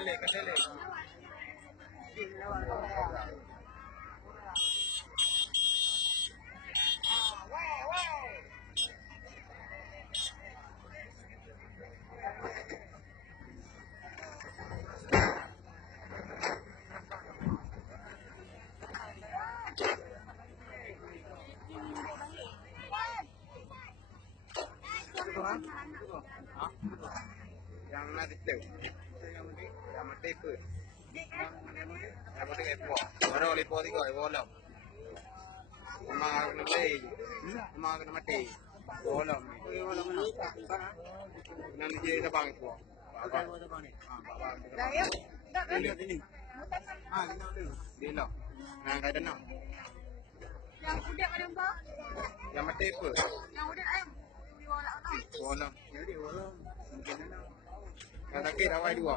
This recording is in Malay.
Kadele. Yang nanti tu, yang mati pun, yang mati ekor, baru lepas tiga ekor lam, memang kena mati, lam, nanti jadi terbang ekor, ini lah, nah kata nak, Yang udah ada apa? yang mati pun, Yang udah ayam. lam, yang sakit awal dua.